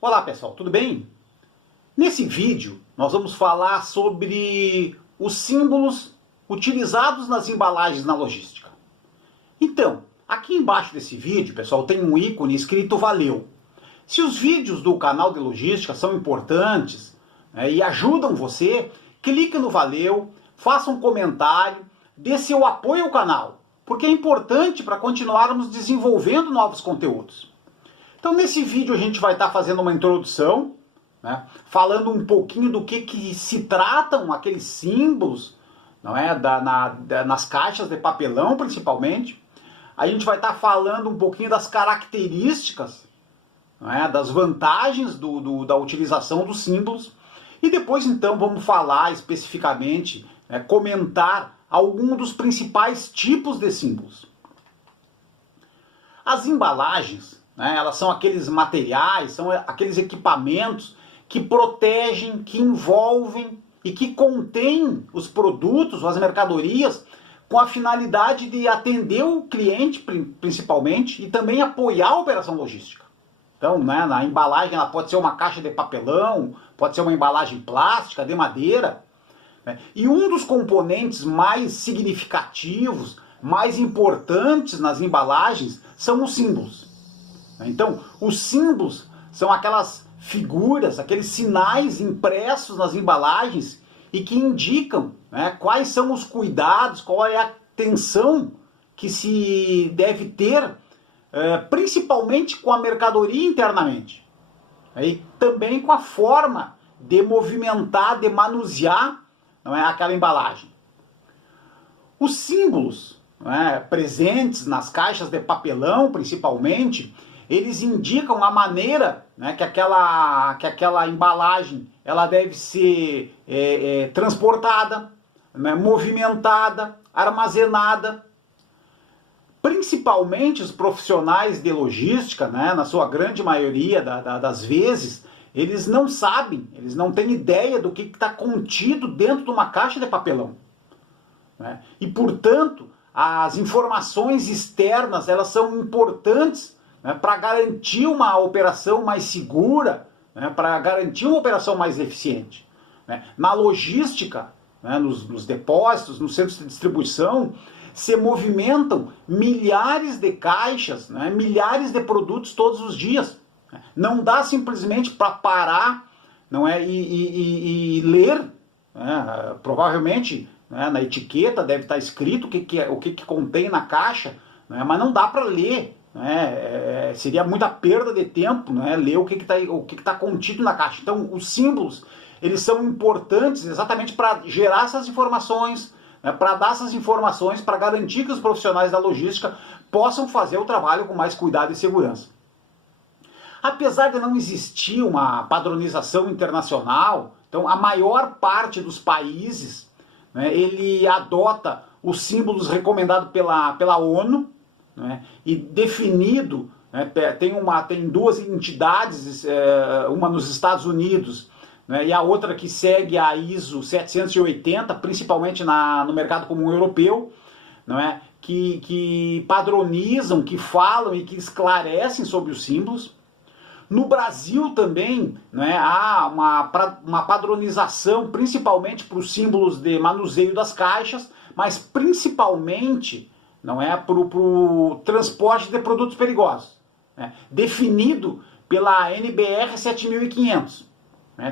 Olá pessoal, tudo bem? Nesse vídeo nós vamos falar sobre os símbolos utilizados nas embalagens na logística. Então, aqui embaixo desse vídeo, pessoal, tem um ícone escrito Valeu. Se os vídeos do canal de logística são importantes e ajudam você, clique no Valeu, faça um comentário, dê seu apoio ao canal, porque é importante para continuarmos desenvolvendo novos conteúdos. Então nesse vídeo a gente vai estar fazendo uma introdução, falando um pouquinho do que se tratam aqueles símbolos, não é, nas caixas de papelão principalmente. A gente vai estar falando um pouquinho das características, não é, das vantagens da utilização dos símbolos. E depois então vamos falar especificamente, comentar algum dos principais tipos de símbolos. As embalagens, elas são aqueles materiais, são aqueles equipamentos que protegem, que envolvem e que contêm os produtos, as mercadorias, com a finalidade de atender o cliente, principalmente, e também apoiar a operação logística. Então, na embalagem, ela pode ser uma caixa de papelão, pode ser uma embalagem plástica, de madeira. E um dos componentes mais significativos, mais importantes nas embalagens, são os símbolos. Então, os símbolos são aquelas figuras, aqueles sinais impressos nas embalagens e que indicam quais são os cuidados, qual é a atenção que se deve ter, principalmente com a mercadoria internamente. E também com a forma de movimentar, de manusear aquela embalagem. Os símbolos presentes nas caixas de papelão, principalmente, eles indicam a maneira que aquela embalagem ela deve ser transportada, movimentada, armazenada. Principalmente os profissionais de logística, na sua grande maioria das vezes, eles não sabem, eles não têm ideia do que está contido dentro de uma caixa de papelão. E, portanto, as informações externas elas são importantes para garantir uma operação mais segura, para garantir uma operação mais eficiente. Na logística, nos depósitos, nos centros de distribuição, se movimentam milhares de caixas, milhares de produtos todos os dias. Não dá simplesmente para parar e ler. Provavelmente na etiqueta deve estar escrito o que contém na caixa, mas não dá para ler. Seria muita perda de tempo ler o que está contido na caixa. Então os símbolos eles são importantes exatamente para gerar essas informações, para dar essas informações, para garantir que os profissionais da logística possam fazer o trabalho com mais cuidado e segurança. Apesar de não existir uma padronização internacional, então a maior parte dos países ele adota os símbolos recomendados pela ONU, e definido, tem duas entidades, uma nos Estados Unidos e a outra que segue a ISO 780, principalmente no mercado comum europeu, que padronizam, que falam e que esclarecem sobre os símbolos. No Brasil também há uma padronização, principalmente para os símbolos de manuseio das caixas, mas principalmente para o transporte de produtos perigosos, definido pela NBR 7500.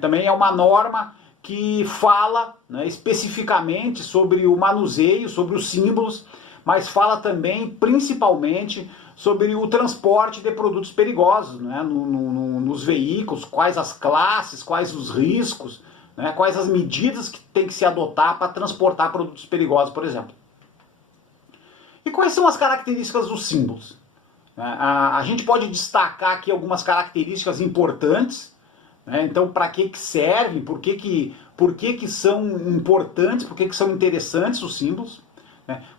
Também é uma norma que fala especificamente sobre o manuseio, sobre os símbolos, mas fala também principalmente sobre o transporte de produtos perigosos nos veículos, quais as classes, quais os riscos, quais as medidas que tem que se adotar para transportar produtos perigosos, por exemplo. E quais são as características dos símbolos? A gente pode destacar aqui algumas características importantes. Então, para que servem? Por que são importantes? Por que são interessantes os símbolos?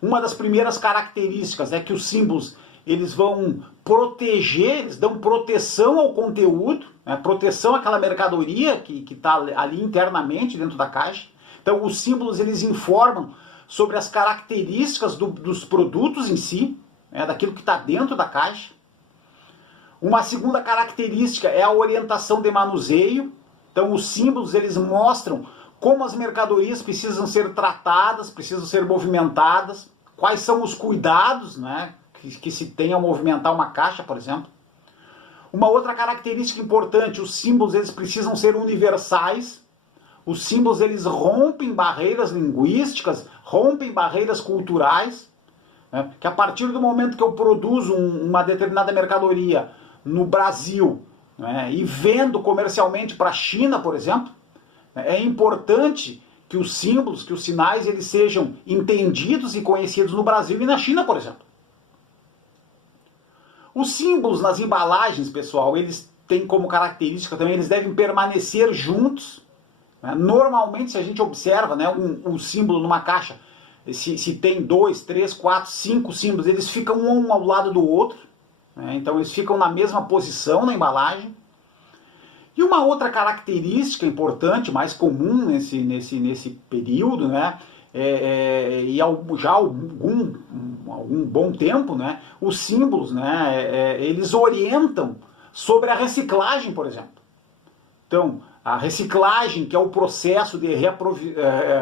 Uma das primeiras características é que os símbolos eles vão proteger, eles dão proteção ao conteúdo, proteção àquela mercadoria que está ali internamente dentro da caixa. Então, os símbolos eles informam sobre as características dos produtos em si, daquilo que está dentro da caixa. Uma segunda característica é a orientação de manuseio. Então os símbolos eles mostram como as mercadorias precisam ser tratadas, precisam ser movimentadas, quais são os cuidados, né, que se tem ao movimentar uma caixa, por exemplo. Uma outra característica importante, os símbolos eles precisam ser universais. Os símbolos eles rompem barreiras linguísticas, rompem barreiras culturais, né, que a partir do momento que eu produzo uma determinada mercadoria no Brasil, né, e vendo comercialmente para a China, por exemplo, é importante que os símbolos, que os sinais, eles sejam entendidos e conhecidos no Brasil e na China, por exemplo. Os símbolos nas embalagens, pessoal, eles têm como característica também, eles devem permanecer juntos. Né? Normalmente, se a gente observa, né, um símbolo numa caixa, se tem 2, 3, 4, 5 símbolos, eles ficam um ao lado do outro. Né? Então, eles ficam na mesma posição na embalagem. E uma outra característica importante, mais comum nesse período, né, e já há algum bom tempo, né, os símbolos, né, eles orientam sobre a reciclagem, por exemplo. Então, a reciclagem, que é o processo de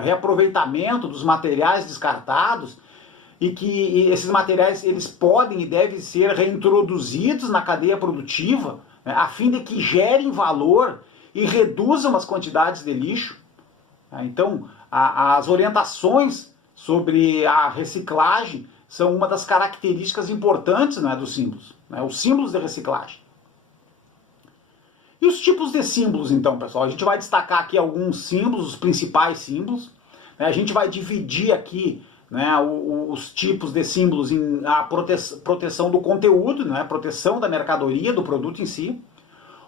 reaproveitamento dos materiais descartados, e que esses materiais eles podem e devem ser reintroduzidos na cadeia produtiva, né, a fim de que gerem valor e reduzam as quantidades de lixo. Então, as orientações sobre a reciclagem são uma das características importantes, né, dos símbolos, né, os símbolos de reciclagem. E os tipos de símbolos, então, pessoal? A gente vai destacar aqui alguns símbolos, os principais símbolos. Né, a gente vai dividir aqui, né, os tipos de símbolos em a proteção do conteúdo, né, proteção da mercadoria, do produto em si,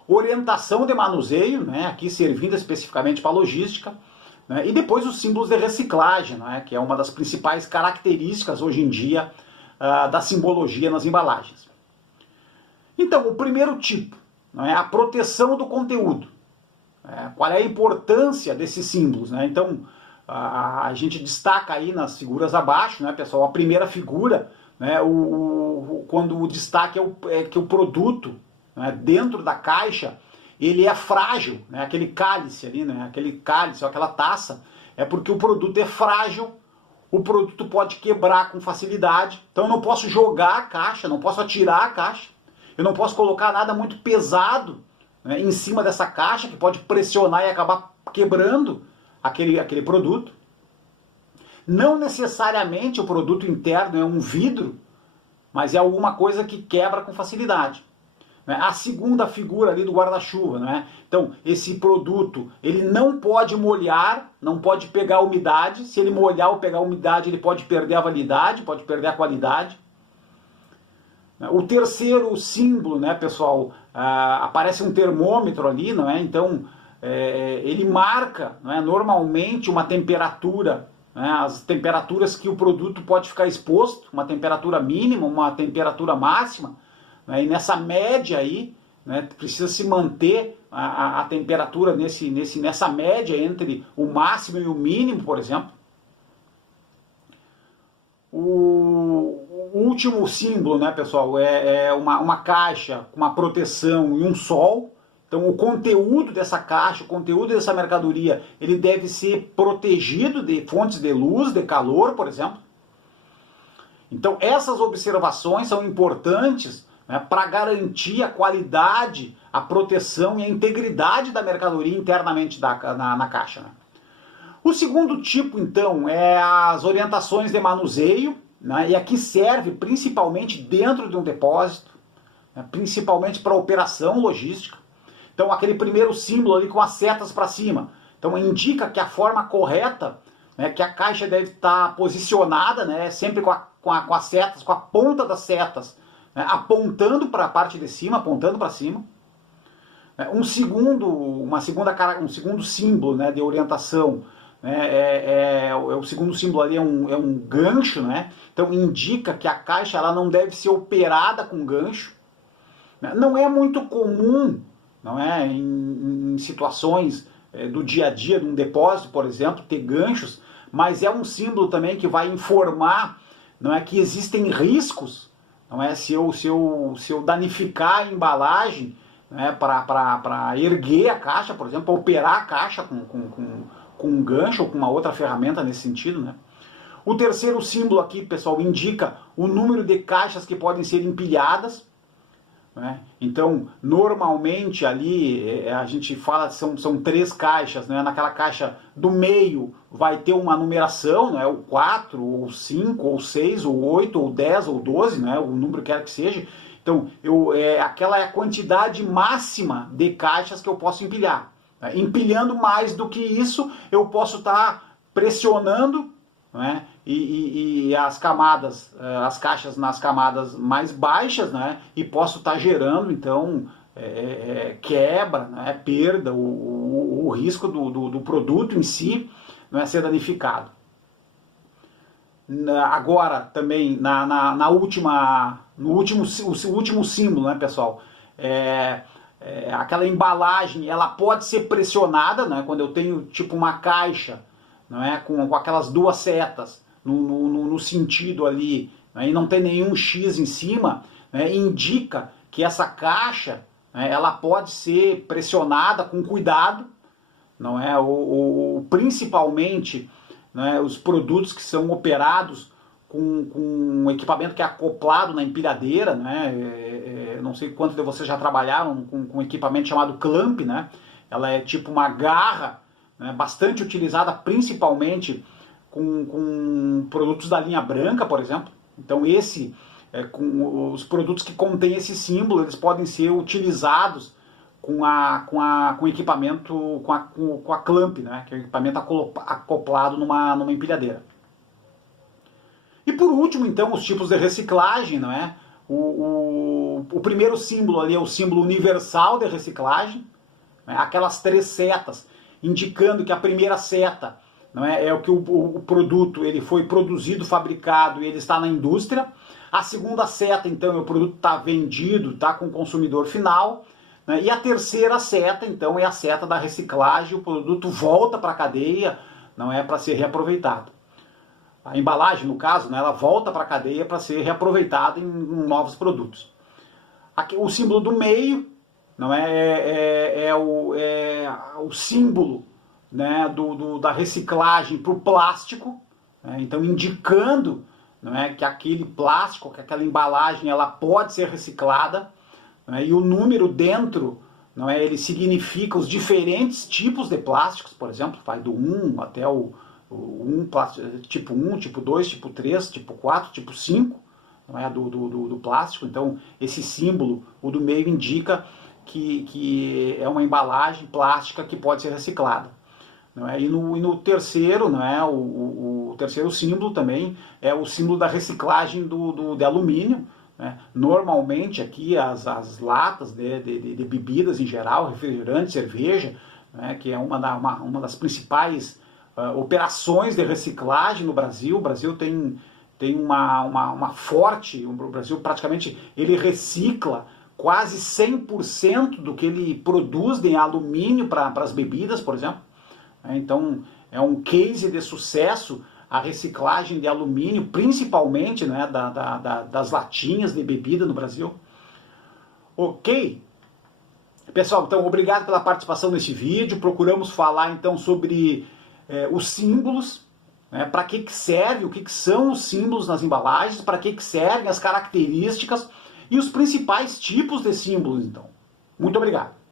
orientação de manuseio, né, aqui servindo especificamente para a logística, né, e depois os símbolos de reciclagem, né, que é uma das principais características hoje em dia da simbologia nas embalagens. Então, o primeiro tipo, né, a proteção do conteúdo. Qual é a importância desses símbolos? Né? Então, a gente destaca aí nas figuras abaixo, né, pessoal, a primeira figura, né, quando o destaque é que o produto, né, dentro da caixa, ele é frágil, né, aquele cálice ali, né, aquele cálice ou aquela taça, é porque o produto é frágil, o produto pode quebrar com facilidade, então eu não posso jogar a caixa, não posso atirar a caixa, eu não posso colocar nada muito pesado, né, em cima dessa caixa, que pode pressionar e acabar quebrando aquele produto. Não necessariamente o produto interno é um vidro, mas é alguma coisa que quebra com facilidade. A segunda figura ali do guarda-chuva, né? Então, esse produto, ele não pode molhar, não pode pegar umidade. Se ele molhar ou pegar umidade, ele pode perder a validade, pode perder a qualidade. O terceiro símbolo, né, pessoal, aparece um termômetro ali, não é? Então, ele marca, não é, normalmente uma temperatura, né, as temperaturas que o produto pode ficar exposto, uma temperatura mínima, uma temperatura máxima, né, e nessa média aí, né, precisa se manter a temperatura nessa média entre o máximo e o mínimo, por exemplo. O último símbolo, né, pessoal, é uma caixa com uma proteção e um sol. Então o conteúdo dessa caixa, o conteúdo dessa mercadoria, ele deve ser protegido de fontes de luz, de calor, por exemplo. Então essas observações são importantes, né, para garantir a qualidade, a proteção e a integridade da mercadoria internamente na caixa. Né? O segundo tipo, então, é as orientações de manuseio, né, e aqui serve principalmente dentro de um depósito, né, principalmente para operação logística. Então aquele primeiro símbolo ali com as setas para cima, então indica que a forma correta, né, que a caixa deve estar posicionada, né, sempre com as setas, com a ponta das setas, né, apontando para a parte de cima, apontando para cima. Um segundo símbolo, né, de orientação, né, o segundo símbolo ali é um gancho, né, então indica que a caixa ela não deve ser operada com gancho. Não é muito comum, não é, em situações do dia a dia, de um depósito, por exemplo, ter ganchos, mas é um símbolo também que vai informar, não é, que existem riscos, não é? Se eu danificar a embalagem, né, para erguer a caixa, por exemplo, operar a caixa com um gancho ou com uma outra ferramenta nesse sentido, né? O terceiro símbolo aqui, pessoal, indica o número de caixas que podem ser empilhadas, né? Então, normalmente ali a gente fala que são 3 caixas, né? Naquela caixa do meio vai ter uma numeração, né? O 4, ou 5, ou 6, ou 8, ou 10, ou 12, né? O número que quer que seja. Então, aquela é a quantidade máxima de caixas que eu posso empilhar. Né? Empilhando mais do que isso, eu posso estar pressionando, né? E as camadas, as caixas nas camadas mais baixas, né? E posso estar gerando, então, quebra, né? Perda, o risco do produto em si, não é, ser danificado. Agora, também, no último símbolo, né, pessoal? Aquela embalagem, ela pode ser pressionada, né? Quando eu tenho, tipo, uma caixa, não é? Com aquelas 2 setas no sentido ali, né? E não tem nenhum X em cima, né? Indica que essa caixa, né, ela pode ser pressionada com cuidado, não é? Principalmente, né, os produtos que são operados com um equipamento que é acoplado na empilhadeira, né? Não sei quantos de vocês já trabalharam com um equipamento chamado clamp, né? Ela é tipo uma garra, né, bastante utilizada principalmente com produtos da linha branca, por exemplo. Então com os produtos que contêm esse símbolo, eles podem ser utilizados com o equipamento, com a clamp, né, que é o equipamento acoplado numa empilhadeira. E por último, então, os tipos de reciclagem, não é? O primeiro símbolo ali é o símbolo universal de reciclagem, né, aquelas 3 setas, indicando que a primeira seta, não é o que o produto ele foi produzido, fabricado e ele está na indústria. A segunda seta, então, o produto está vendido, está com o consumidor final. Né? E a terceira seta, então, é a seta da reciclagem, o produto volta para a cadeia, não é, para ser reaproveitado. A embalagem, no caso, né, ela volta para a cadeia para ser reaproveitada em novos produtos. Aqui, o símbolo do meio, não é o símbolo, né, da reciclagem para o plástico, né, então indicando, não é, que aquele plástico, que aquela embalagem, ela pode ser reciclada, né, e o número dentro, não é, ele significa os diferentes tipos de plásticos, por exemplo, vai do 1 até o tipo 1, tipo 2, tipo 3, tipo 4, tipo 5, não é, do plástico. Então esse símbolo, o do meio, indica que é uma embalagem plástica que pode ser reciclada. Não é? E no terceiro, não é, o terceiro símbolo também é o símbolo da reciclagem de alumínio. Né? Normalmente aqui as latas de bebidas em geral, refrigerante, cerveja, né, que é uma das principais operações de reciclagem no Brasil. O Brasil tem uma forte, o Brasil praticamente ele recicla quase 100% do que ele produz de alumínio para as bebidas, por exemplo. Então é um case de sucesso a reciclagem de alumínio, principalmente, né, das latinhas de bebida no Brasil. Ok? Pessoal, então obrigado pela participação nesse vídeo. Procuramos falar então sobre os símbolos, né, para que serve, o que são os símbolos nas embalagens, para que servem as características e os principais tipos de símbolos, então. Muito obrigado.